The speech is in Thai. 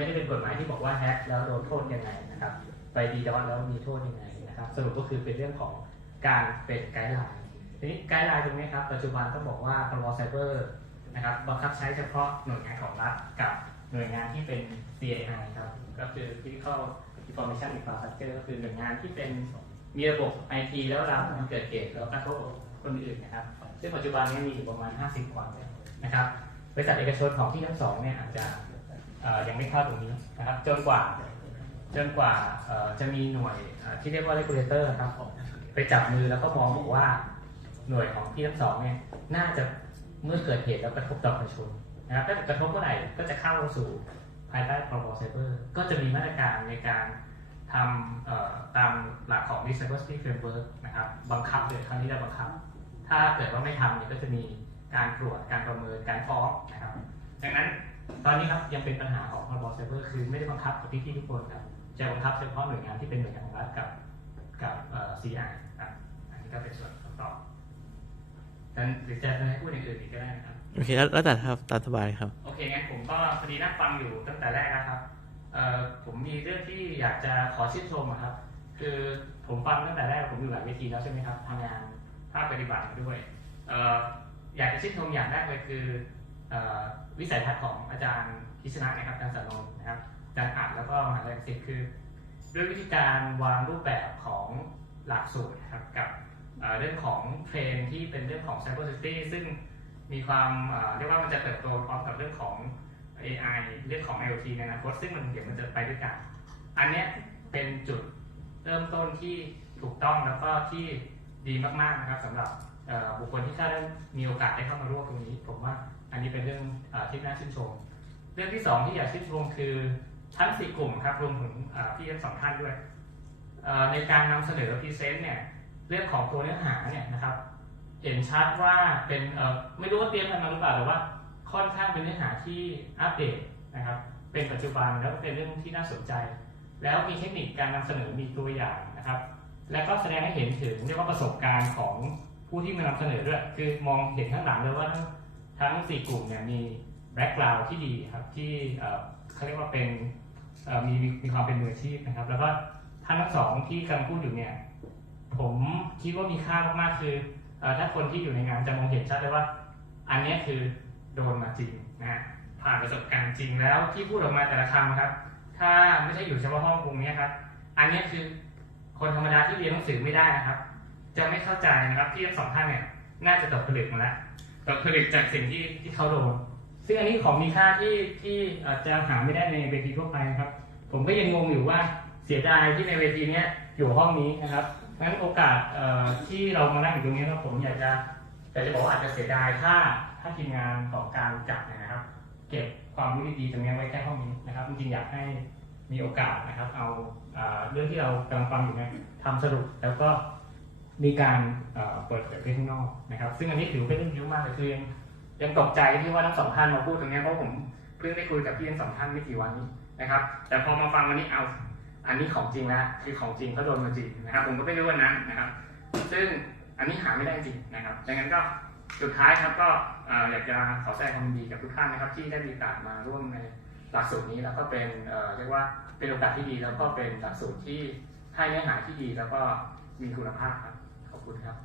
ไม่ได้เป็นกฎหมายที่บอกว่าแฮกแล้วโดนโทษยังไงนะครับไปดีดอนแล้วมีโทษยังไงนะครับสรุปก็คือเป็นเรื่องของการเป็นไกด์ไลน์ทีนี้ไกด์ไลน์ตรงนี้ครับปัจจุบันต้องบอกว่าพรบไซเบอร์นะครับบังคับใช้เฉพาะหน่วยงานของรัฐกับหน่วยงานที่เป็น CAI ครับก็คือ Critical Information Infrastructure ก็คือหน่วยงานที่เป็นมีระบบ IT แล้วรับมันเกิดเหตุแล้วกระทบกับคนอื่นนะครับ ซึ่งปัจจุบันนี้มีอยู่ประมาณ 50กว่านะครับบริษัทเอกชนของที่ทั้งสองเนี่ยอาจจะ ยังไม่เข้าตรงนี้นะครับจนกว่าจนกว่าจะมีหน่วยที่เรียกว่า regulator ครับไปจับมือแล้วก็มองบอกว่าหน่วยของที่ทั้งสองเนี่ยน่าจะเมื่อเกิดเหตุแล้วกระทบต่อประชาชนนะครับถ้ากระทบเมื่อไหร่ก็จะเข้าสู่ภายใต้พรบไซเบอร์ก็จะมีมาตรการในการทำตามหลักของ Cybersecurity Framework นะครับบังคับเลยครั้งนี้จะบังคับ ถ้าเกิดว่าไม่ทำเนี่ยก็จะมีการตรวจการประเมินการฟ้องนะครับดังนั้น ตอนนี้ครับยังเป็นปัญหาของพรบไซเบอร์คือไม่ได้บังคับกับพี่ๆทุกคนครับจะบังคับเฉพาะหน่วยงานที่เป็นหน่วยงานของรัฐกับกับเอ่อ CI ครับอันนี้ก็เป็นส่วนคำตอบนั้นหรือจะให้พูดอย่างอื่นอีกก็ได้นะครับโอเคแล้วแล้วแต่ครับตามสบายครับ โอเคงั้นผมก็พอดีนั่งฟังอยู่ตั้งแต่แรกนะครับเอ่อผมมีเรื่องที่อยากจะขอชื่นชมอะครับ คือผมฟังตั้งแต่แรกผมอยู่หลายเวทีแล้วใช่ไหมครับทำงานภาคปฏิบัติด้วยเอ่ออยากจะชื่นชมอย่างแรกเลยคือเอ่อ วิสัยทัศน์ของอาจารย์พิชนะนะครับอาจารย์สนนท์นะครับอาจารย์อัดแล้วก็มหาลัยศิษย์คือ ด้วยวิธีการวางรูปแบบของหลักสูตรครับกับเรื่องของเทรนที่เป็นเรื่องของ Cyber Security ซึ่งมีความเรียกว่ามันจะเติบโตพร้อมกับเรื่องของ AI เรื่องของ IoT ในอนาคตซึ่งมันเดี๋ยวมันจะไปด้วยกัน อันนี้เป็นจุดเริ่มต้นที่ถูกต้องแล้วก็ที่ดีมากๆนะครับสำหรับบุคคลที่ถ้ามีโอกาสได้เข้ามาร่วมตรงนี้ ผมว่า อันนี้เป็นเรื่องอที่น่าชื่นชม เรื่องที่สองที่อยากชื่นชมคือทั้งสี่กลุ่มครับรวมถึงเอ่อพี่ทั้งสองท่านด้วย ในการนำเสนอพรีเซนต์เนี่ยเรื่องของตัวเนื้อหาเนี่ยนะครับเห็นชัดว่าเป็นไม่รู้ว่าเตรียมกันมาหรือเปล่าแต่ว่าค่อนข้างเป็นเนื้อหาที่อัปเดตนะครับเป็นปัจจุบันแล้วก็เป็นเรื่องที่น่าสนใจ แล้วมีเทคนิคการนำเสนอมีตัวอย่างนะครับ และก็แสดงให้เห็นถึงเรียกว่าประสบการณ์ของผู้ที่มานำเสนอด้วย คือมองเห็นข้างหลังเลยว่า ทั้งทั้งสี่กลุ่มเนี่ยมีแบ็กกราวด์ที่ดีครับที่เขาเรียกว่าเป็นมีมีความเป็นมืออาชีพนะครับ แล้วก็ท่านทั้งสองที่กำลังพูดอยู่เนี่ยผมคิดว่ามีค่ามากๆคืออถ้าคนที่อยู่ในงานจะมองเห็นชัดเลยว่า อันนี้คือโดนมาจริงนะฮะผ่านประสบการณ์จริงแล้วที่พูดออกมาแต่ละคำครับ ถ้าไม่ใช่อยู่เฉพาะห้องวงเนี้ยครับ อันนี้คือคนธรรมดาที่เรียนหนังสือไม่ได้นะครับ จะไม่เข้าใจนะครับที่ทั้งสองท่านเนี่ยน่าจะตกผลึกมาแล้ว ตกผลึกจากสิ่งที่ที่เขาโดนซึ่งอันนี้ของมีค่าที่ที่อาจจะหาไม่ได้ในเวทีทั่วไปนะครับ ผมก็ยังงงอยู่ว่าเสียดายที่ในเวทีเนี้ยอยู่ห้องนี้นะครับงั้นโอกาสที่เรามานั่งอยู่ตรงนี้ครับผมอยากจะอยากจะบอกว่าอาจจะเสียดายถ้าถ้าทีมงานของการจัดนะครับ เก็บความรู้ดีๆตรงนี้ไว้แค่ห้องนี้นะครับจริงๆอยากให้มีโอกาสนะครับ เอาเอ่อเรื่องที่เรากำลังฟังอยู่เนี่ยทำสรุปแล้วก็ มีการเปิดเผยไปข้างนอกนะครับ ซึ่งอันนี้ถือเป็นเรื่องยุ่งมากเลยคือยังยังตกใจที่ว่าทั้งสองท่านมาพูดตรงนี้เพราะผมเพิ่งได้คุยกับพี่ทั้งสองท่านไม่กี่วันนี้นะครับ แต่พอมาฟังวันนี้เอาอันนี้ของจริงแล้วคือของจริงเขาโดนมาจริงนะครับ ผมก็ไม่รู้วันนั้นนะครับ ซึ่งอันนี้หาไม่ได้จริงนะครับดังนั้นก็สุดท้ายครับก็อยากจะขอแสดงความดีกับทุกท่านนะครับ ที่ได้มีโอกาสมาร่วมในหลักสูตรนี้แล้วก็เป็นเรียกว่าเป็นโอกาสที่ดีแล้วก็เป็นหลักสูตรที่ให้เนื้อหาที่ดีแล้วก็มีคุณภาพครับ ขอบคุณครับ